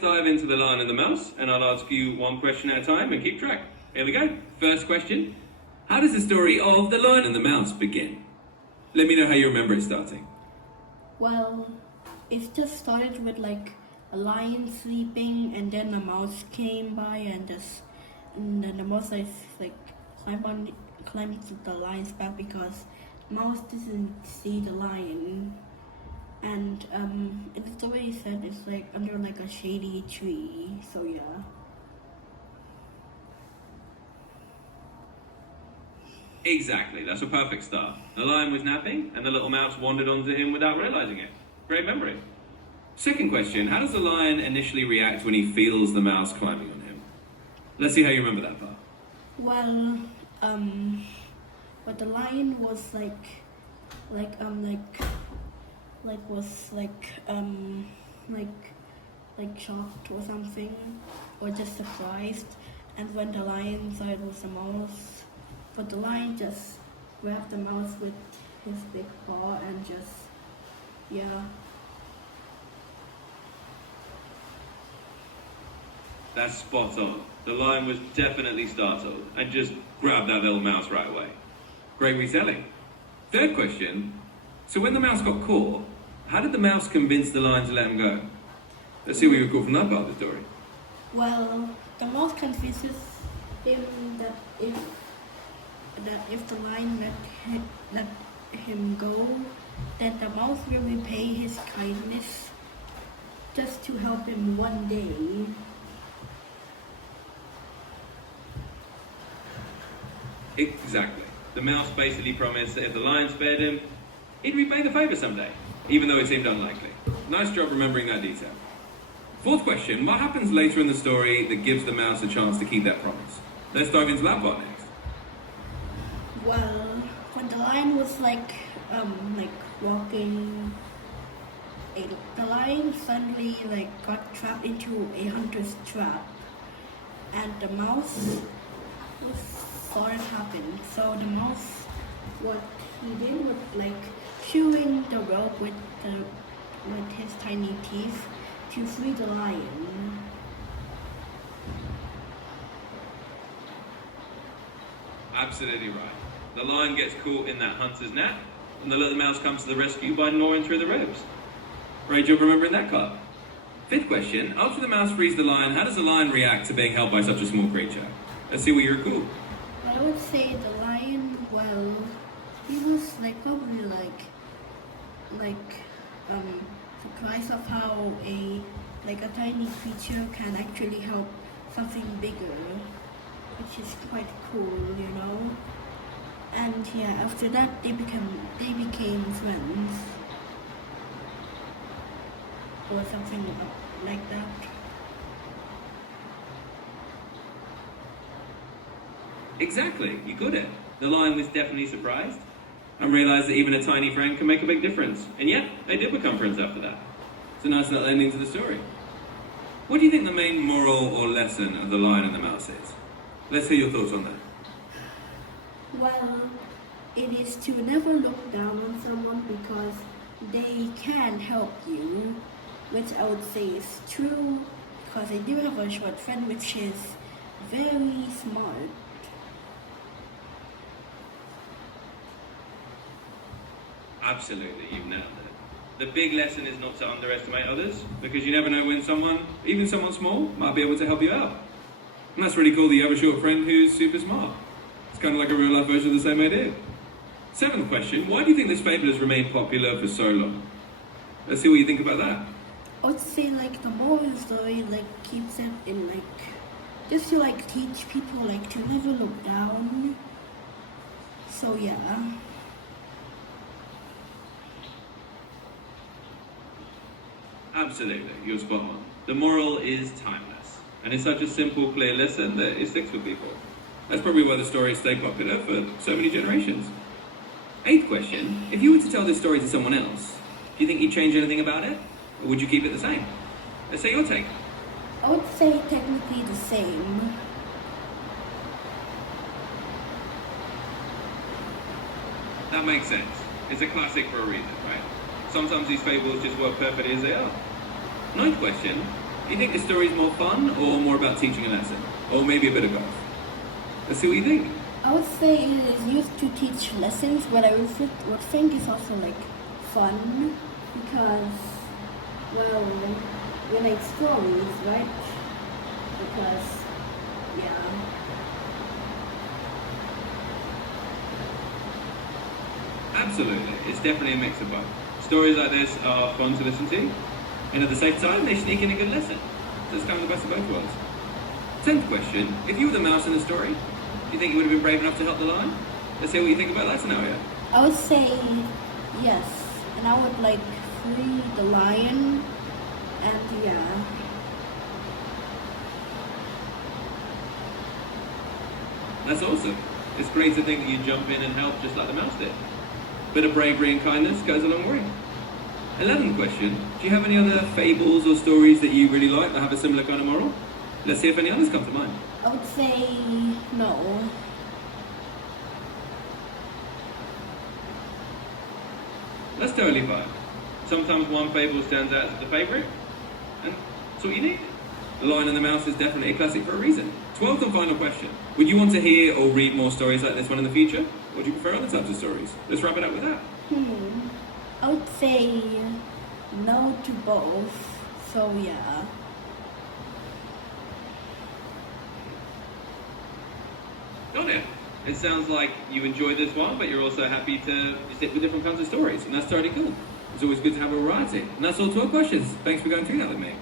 Dive into the Lion and the Mouse, and I'll ask you one question at a time and keep track. Here we go. First question. How does the story of the Lion and the Mouse begin? Let me know how you remember it starting. Well, it just started with like a lion sleeping, and then a mouse came by, and then the mouse like climbed to the lion's back because mouse didn't see the lion. And it's the way he said it's like under like a shady tree, so yeah. Exactly, that's a perfect start. The lion was napping, and the little mouse wandered onto him without realizing it. Great memory. Second question, how does the lion initially react when he feels the mouse climbing on him? Let's see how you remember that part. Well, but the lion was shocked or something, or just surprised. And when the lion saw it was a mouse, but the lion just grabbed the mouse with his big paw and just, yeah. That's spot on. The lion was definitely startled and just grabbed that little mouse right away. Great retelling. Third question, so when the mouse got caught, how did the mouse convince the lion to let him go? Let's see what you recall from that part of the story. Well, the mouse convinces him that if the lion let him go, then the mouse will repay his kindness just to help him one day. Exactly. The mouse basically promised that if the lion spared him, he'd repay the favour someday, even though it seemed unlikely. Nice job remembering that detail. Fourth question, what happens later in the story that gives the mouse a chance to keep that promise? Let's dive into that part next. Well, when the lion was walking, the lion suddenly got trapped into a hunter's trap, and the mouse saw it happen. So the mouse, what he did was chewing the rope with his tiny teeth to free the lion. Absolutely right. The lion gets caught in that hunter's net, and the little mouse comes to the rescue by gnawing through the ribs. Great job remembering that part. Fifth question, after the mouse frees the lion, how does the lion react to being held by such a small creature? Let's see what you recall. I would say the lion, he was probably surprised of how a tiny creature can actually help something bigger, which is quite cool, you know. And yeah, after that they became friends or something like that. Exactly, you got it. The lion was definitely surprised and realised that even a tiny friend can make a big difference. And yet, they did become friends after that. It's a nice little ending to the story. What do you think the main moral or lesson of The Lion and the Mouse is? Let's hear your thoughts on that. Well, it is to never look down on someone because they can help you, which I would say is true, because I do have a short friend which is very smart. Absolutely, you've nailed it. The big lesson is not to underestimate others, because you never know when someone, even someone small, might be able to help you out. And that's really cool that you have a short friend who's super smart. It's kind of like a real life version of the same idea. Seventh question, why do you think this fable has remained popular for so long? Let's see what you think about that. I would say the moral of the story keeps it in just to teach people to never look down. So yeah. Absolutely, you're spot on. The moral is timeless, and it's such a simple, clear lesson that it sticks with people. That's probably why the story stayed popular for so many generations. Eighth question, if you were to tell this story to someone else, do you think you'd change anything about it? Or would you keep it the same? Let's say your take. I would say technically the same. That makes sense. It's a classic for a reason, right? Sometimes these fables just work perfectly as they are. Ninth question, Do you think the story is more fun or more about teaching a lesson? Or maybe a bit of both? Let's see what you think. I would say it is used to teach lessons, but I would think it's also like fun because, well, we like stories, right? Because, yeah. Absolutely. It's definitely a mix of both. Stories like this are fun to listen to, and at the same time, they sneak in a good lesson. So it's kind of the best of both worlds. 10th question. If you were the mouse in the story, do you think you would have been brave enough to help the lion? Let's hear what you think about that scenario. I would say yes, and I would like free the lion, and yeah. That's awesome. It's great to think that you jump in and help just like the mouse did. Bit of bravery and kindness goes a long way. 11th question. Do you have any other fables or stories that you really like that have a similar kind of moral? Let's see if any others come to mind. I would say no. That's totally fine. Sometimes one fable stands out as the favourite, and that's what you need. The Lion and the Mouse is definitely a classic for a reason. 12th and final question. Would you want to hear or read more stories like this one in the future? Or do you prefer other types of stories? Let's wrap it up with that. I would say no to both. So yeah. Got it. It sounds like you enjoyed this one, but you're also happy to stick with different kinds of stories, and that's totally cool. It's always good to have a variety. And that's all 12 questions. Thanks for going through that with me.